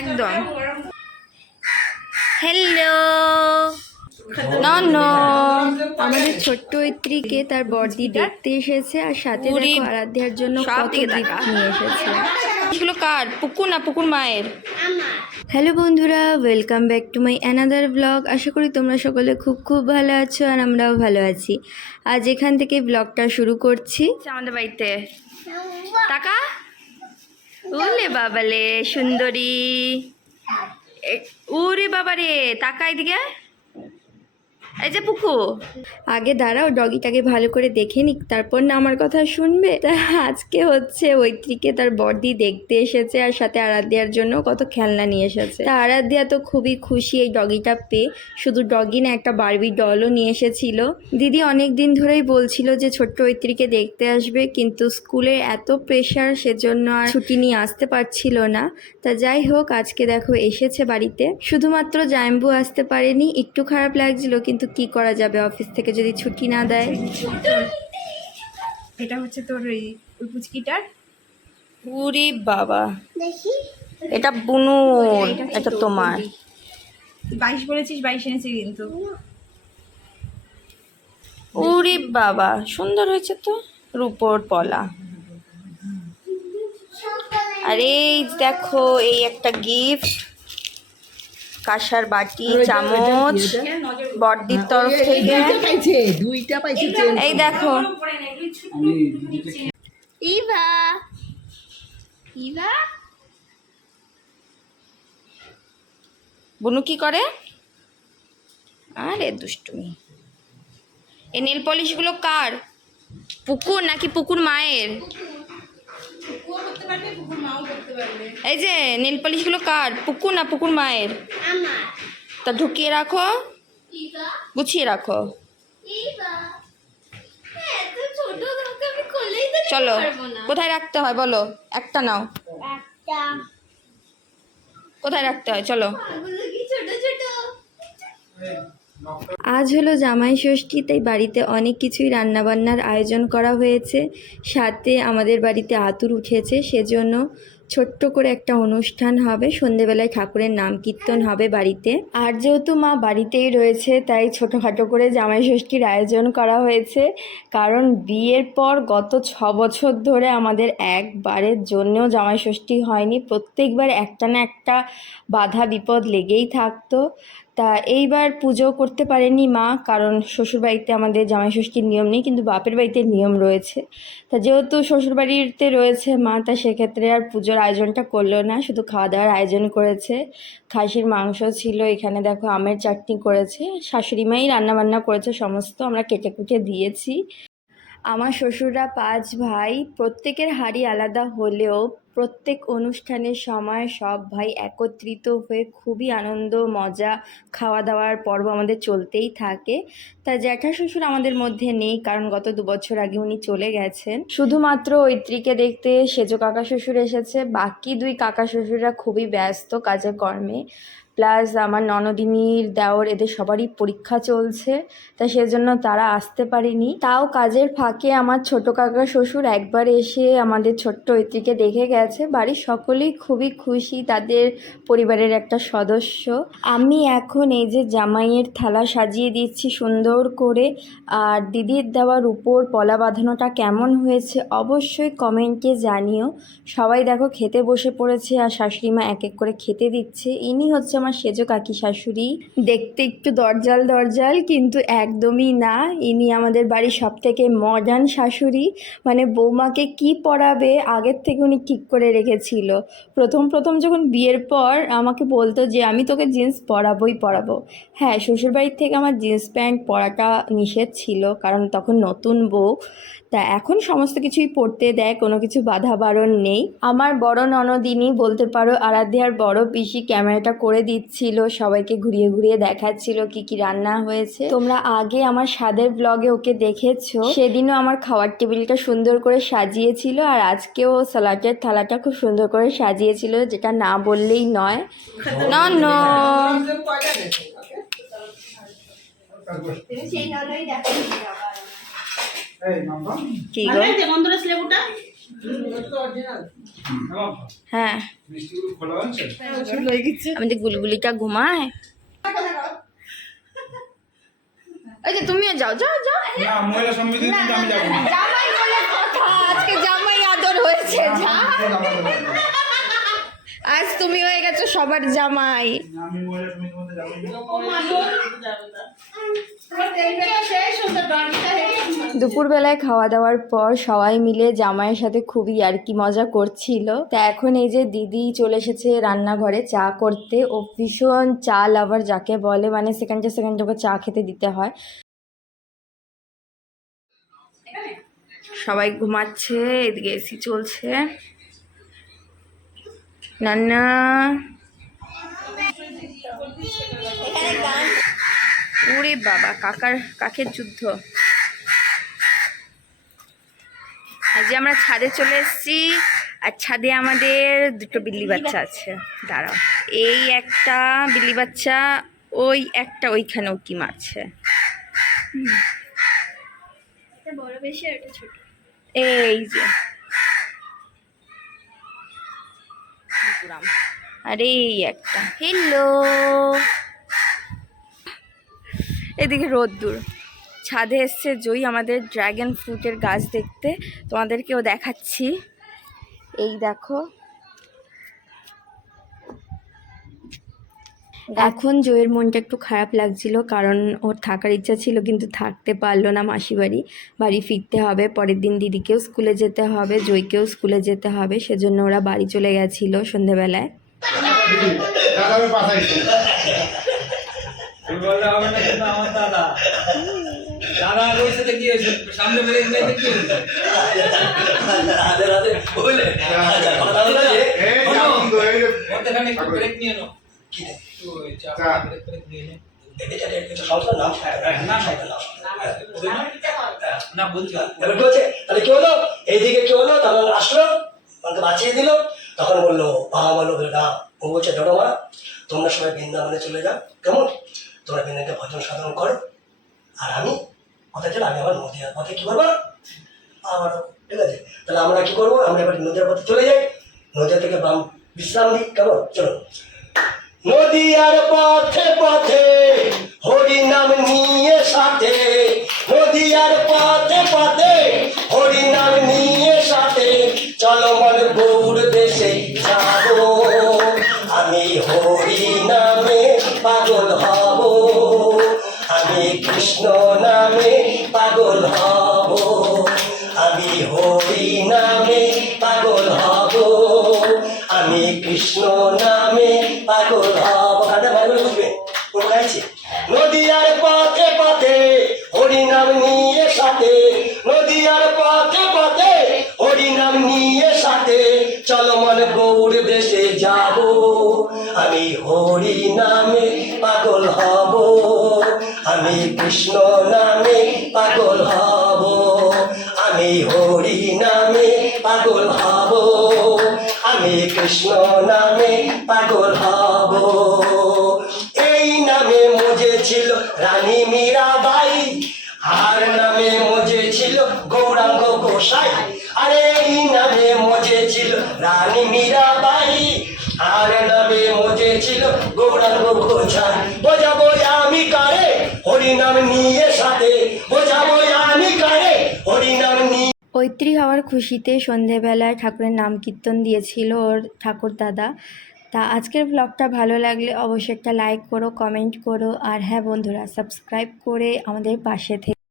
একদম। হ্যালো ননো, আমাদের ছোট্ট ঐত্রীকে তার বড়দি দেখতে এসেছে আর সাথে দেখো আরাধ্যার জন্য কত গিফট নিয়ে এসেছে। এগুলো কার? পুকুর না পুকুর মায়ের? হ্যালো বন্ধুরা, welcome back to my another blog. আশা করি তোমরা সকলে খুব খুব ভালো আছো আর আমরাও ভালো আছি। আজ এখান থেকে ব্লগটা শুরু করছি। আমাদের বাড়িতে টাকা ওলে বাবালে সুন্দরী, ওরে বাবা রে, তাকা এদিকে। এই যে পুকু, আগে দাঁড়াও ডগিটাকে ভালো করে দেখে নিক, তারপর না আমার কথা শুনবে। তা আজকে হচ্ছে ঐত্রীকে তার বড়দি দেখতে এসেছে আর সাথে আরাধ্যার জন্য কত খেলনা নিয়ে এসেছে। তা আরাধ্যা তো খুবই খুশি এই ডগিটা পেয়ে। শুধু ডগি না, একটা বারবি ডলও নিয়ে এসেছিল। দিদি অনেক দিন ধরেই বলছিল যে ছোট্ট ঐত্রীকে দেখতে আসবে, কিন্তু স্কুলে এত প্রেশার, সেজন্য আর ছুটি নিয়ে আসতে পারছিল না। তা যাই হোক, আজকে দেখো এসেছে বাড়িতে। শুধুমাত্র জাম্বু আসতে পারেনি, একটু খারাপ লাগছিল, কিন্তু কি করা যাবে, অফিস থেকে যদি ছুটি না দেয়। এটা হচ্ছে তোর ওই পুচকিটার। উরি বাবা, এটা বুনু, এটা তোমার। 22 বলেছিস, 22 এনেছি কিন্তু। উরি বাবা, সুন্দর হয়েছে তো, রূপোর পলা। আরে এই দেখো, এই একটা গিফট, কাঁসার বাটি চামচ বড়দির তরফ থেকে। এই দেখো, ইভা ইভা বুনু কি করে? আরে দুষ্টুমি। এই নেল পলিশগুলো কার? পুকুর নাকি পুকুর মায়ের? এই যে নেল পলিশগুলো কার? পুকুর না পুকুর মায়ের? তা ঢুকিয়ে রাখো, গুছিয়ে রাখো। চলো, কোথায় রাখতে হয় বলো, একটা নাও। কোথায় রাখতে হয় চলো। আজ হলো জামাই ষষ্ঠী, তাই বাড়িতে অনেক কিছুই রান্নাবান্নার আয়োজন করা হয়েছে। সাথে আমাদের বাড়িতে আতুর উঠেছে, সেজন্য ছোট্ট করে একটা অনুষ্ঠান হবে। সন্ধেবেলায় ঠাকুরের নাম কীর্তন হবে বাড়িতে। আর যেহেতু মা বাড়িতেই রয়েছে, তাই ছোটোখাটো করে জামাই ষষ্ঠীর আয়োজন করা হয়েছে। কারণ বিয়ের পর গত 6 বছর ধরে আমাদের একবারের জন্যও জামাই ষষ্ঠী হয়নি। প্রত্যেকবার একটা না একটা বাধা বিপদ লেগেই থাকতো। তা এইবার পুজো করতে পারেনি মা, কারণ শ্বশুরবাড়িতে আমাদের জামাই ষষ্ঠীর নিয়ম নেই, কিন্তু বাপের বাড়িতে নিয়ম রয়েছে। তা যেহেতু শ্বশুরবাড়িতে রয়েছে মা, তা সেক্ষেত্রে আর পুজোর আয়োজনটা করলো না, শুধু খাওয়া দাওয়ার আয়োজন করেছে। খাসির মাংস ছিল, এখানে দেখো আমের চাটনি করেছে, শাশুড়ি মাই রান্নাবান্না করেছে সমস্ত, আমরা কেটে কুটে দিয়েছি। আমার শ্বশুররা 5 ভাই, প্রত্যেকের হাঁড়ি আলাদা হলেও প্রত্যেক অনুষ্ঠানের সময় সব ভাই একত্রিত হয়ে খুবই আনন্দ মজা খাওয়া দাওয়ার পর্ব আমাদের চলতেই থাকে। তা জ্যাঠা শ্বশুর আমাদের মধ্যে নেই, কারণ গত 2 বছর আগে উনি চলে গেছেন। শুধুমাত্র ঐত্রীকে দেখতে সেজো কাকা শ্বশুর এসেছে, বাকি 2 কাকা শ্বশুররা খুবই ব্যস্ত কাজে কর্মে। প্লাস আমার ননদিনীর দেওর, এদের সবারই পরীক্ষা চলছে, তা সেজন্য তারা আসতে পারেনি। তাও কাজের ফাঁকে আমার ছোট কাকা শ্বশুর একবার এসে আমাদের ছোট্ট ঐত্রীকে দেখে গেছে। বাড়ির সকলেই খুবই খুশি, তাদের পরিবারের একটা সদস্য। আমি এখন এই যে জামাইয়ের থালা সাজিয়ে দিচ্ছি সুন্দর করে। আর দিদির দেওয়ার উপর পলা বাঁধানোটা কেমন হয়েছে অবশ্যই কমেন্টে জানিও। সবাই দেখো খেতে বসে পড়েছে আর শাশুড়ি মা এক এক করে খেতে দিচ্ছে। ইনি হচ্ছে আমার সেজো কাকি শাশুড়ি। দেখতে একটু দরজাল, কিন্তু একদমই না, ইনি আমাদের বাড়ির সবথেকে মডার্ন শাশুড়ি। মানে বৌমাকে কি পরাবে আগের থেকে উনি ঠিক করে রেখেছিল। প্রথম যখন বিয়ের পর আমাকে বলতো যে আমি তোকে জিন্স পরাবো। হ্যাঁ, শ্বশুরবাড়ির থেকে আমার জিন্স প্যান্ট পরাটা নিষেধ ছিল, কারণ তখন নতুন বউ। তা এখন সমস্ত কিছুই পরতে দেয়, কোনো কিছু বাধা বারণ নেই। আমার বড় ননদিনী বলতে পারো, আরাধ্যার বড় পিসি ক্যামেরাটা করে দিচ্ছিল, সবাইকে ঘুরিয়ে ঘুরিয়ে দেখাচ্ছিল কি কি রান্না হয়েছে। তোমরা আগে আমার স্বাদের ব্লগে ওকে দেখেছো, সেদিনও আমার খাওয়ার টেবিলটা সুন্দর করে সাজিয়েছিল, আর আজকেও সালাটের থালাটা খুব সুন্দর করে সাজিয়েছিল, যেটা না বললেই নয়। কি গো? হ্যাঁ আমাদের গুলগুলিটা ঘুমায়। এই যে তুমিও যাও যাও যাও। না মহিলা সমিতি আমি যাব না। জামাই বলে কথা, আজকে জামাই আদর হয়েছে। যা আজ তুমি হয়ে গেছো সবার জামাই। আমি মহিলা সমিতির মধ্যে যাব না। দুপুরবেলায় খাওয়া দাওয়ার পর সবাই মিলে জামাইয়ের সাথে খুবই আর কি মজা করছিল। তা এখন এই যে দিদি চলে এসেছে রান্নাঘরে চা করতে। ও ভীষণ চা লাভার যাকে বলে, মানে সেকেন্ডে সেকেন্ডে ওকে চা খেতে দিতে হয়। সবাই ঘুমাচ্ছে, এদিকে এসি চলছে। নান্না ওরে বাবা, কাকের যুদ্ধ। আজ আমরা ছাদে চলে এসেছি, আর ছাদে আমাদের দুটো বিল্লি বাচ্চা আছে। দাঁড়াও, এই একটা বিল্লি বাচ্চা, ওই একটা ওইখানে উঁকি মারছে। বড় বেশি আর ছোট, এই যে আরে এই একটা। হ্যালো, এদিকে রোদ্দুর। ছাদে এসছে জয়ী আমাদের ড্রাগন ফ্রুটের গাছ দেখতে, তোমাদেরকেও দেখাচ্ছি। এই দেখো, এখন জয়ের মনটা একটু খারাপ লাগছিল, কারণ ওর থাকার ইচ্ছা ছিল কিন্তু থাকতে পারলো না। মাসি বাড়ি ফিরতে হবে, পরের দিন দিদিকেও স্কুলে যেতে হবে, জয়কেও স্কুলে যেতে হবে, সেজন্য ওরা বাড়ি চলে গেছিলো সন্ধেবেলায়। তাহলে কি হলো, এইদিকে কি হলো, তখন আসলো, আমাকে বাঁচিয়ে দিল। তখন বললো, বাবা বললো না, ও বলছে ধরো মা, তোমরা সবাই বৃন্দাবনে চলে যাও, কেমন, তোমরা বৃন্দাকে ভজন সাধন করো, আর আমি পথে চলে, আমি আবার নদীয়ার পথে কি করবো আবার। ঠিক আছে, তাহলে আমরা কি করবো, আমরা এবার নদীয়ার পথে চলে যাই, নদীয়া থেকে বিশ্রাম দিই, কেমন, চলো। নদীয়ার পথে পথে হরি নাম নিয়ে সাথে, নদীয়ার পথে পথে হরি নাম নিয়ে সাথে, চলো মন গৌর দেশে যাবো, আমি হরি নামে পাগল হব, আমি কৃষ্ণ নামে পাগল হব, আমি হরি নামে পাগল হব, আমি কৃষ্ণ নামে পাগল হব। কাটা ভালো বুঝবে, কোন গাইছে। নদীয়ার পথে পথে হরি নাম নিয়ে সাথে, নদীয়ার পথে পথে হরি নাম নিয়ে সাথে, চলো মন গৌর দেশে যাব, আমি হরি নামে পাগল হব, আমি কৃষ্ণ নামে পাগল হব, আমি হরি নামে পাগল হব, আমি কৃষ্ণ নামে পাগল হব। এই নামে মজেছিল রানী মীরাবাই, আর নামে মজেছিল গৌরাঙ্গ গোসাই, আরে এই নামে মজেছিল রানী মীরাবাই, আর নামে মজেছিল গৌরাঙ্গ গোসাই। বোঝাবো আমি কারে, হরিনাম নিয়ে সাথে, বোঝাবো আমি কারে, হরিনাম নিয়ে। পৈতৃ হওয়ার খুশিতে সন্ধেবেলায় ঠাকুরের নাম কীর্তন দিয়েছিল ওর ঠাকুর দাদা। তা আজকের ব্লগটা ভালো লাগলে অবশ্যই একটা লাইক করো, কমেন্ট করো, আর হ্যাঁ বন্ধুরা, সাবস্ক্রাইব করে আমাদের পাশে থেকে